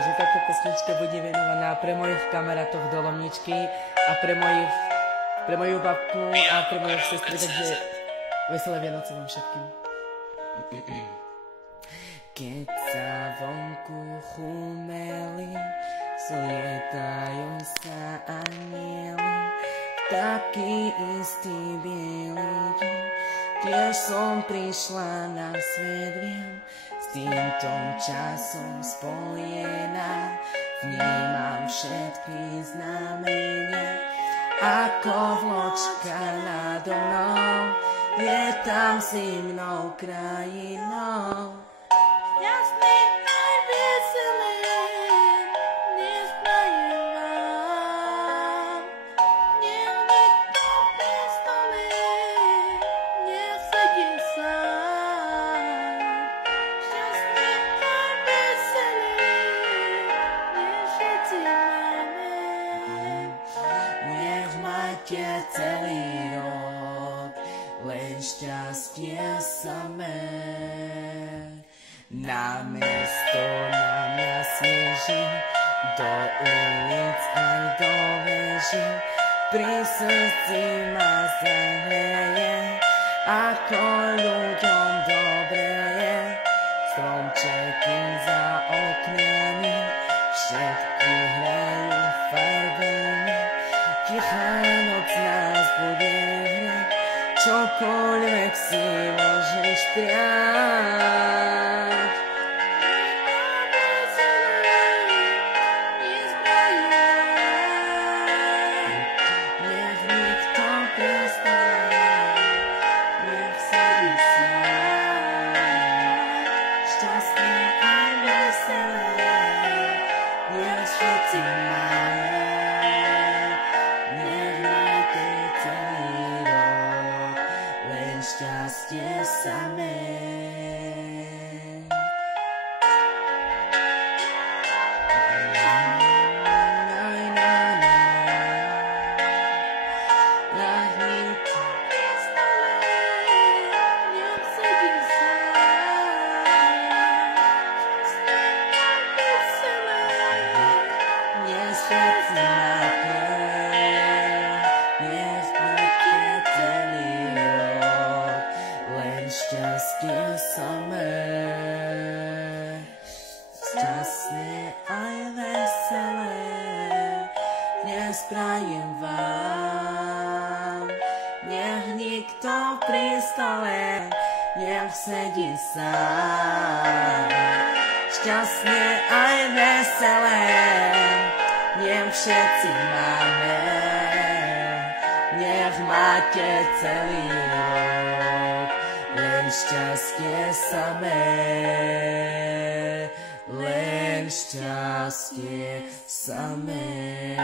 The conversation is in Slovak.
že táto pesnička bude venovaná pre mojich kamarátov do Lomničky a pre moju babku a pre mojich sestry, takže veselé Vianoce vám všetkým. Keď sa vonku chumeli, zlietajú sa anieli, taký istý bielý deň, tiež som prišla na svet, viem, s týmto časom spojená, vnímam všetky znamenia, ako vločka nado mnou, je tam zimnou krajinou. Jasný aj veselý, dnes prajem vám, nech nikto pri stole nesedí sám. Šťastný aj veselý, dnes všetci máme, nech máte celý rok len šťastie samé. Na mesto na mňa sneží, do ulic aj do veží, pri srdci ma zahreje, ako ľuďom dobre je. Stromčeky za oknami, všetky hrajú farbami, tichá noc nás bude hrať, čokoľvek si môžeš priať. Šťastie samé. Šťastie samé, šťastné aj veselé, dnes prajem vám, nech nikto pri stole nech sedí sám. Šťastné aj veselé, nech všetci máme, nech máte celý rok len šťastie samé, len šťastie samé.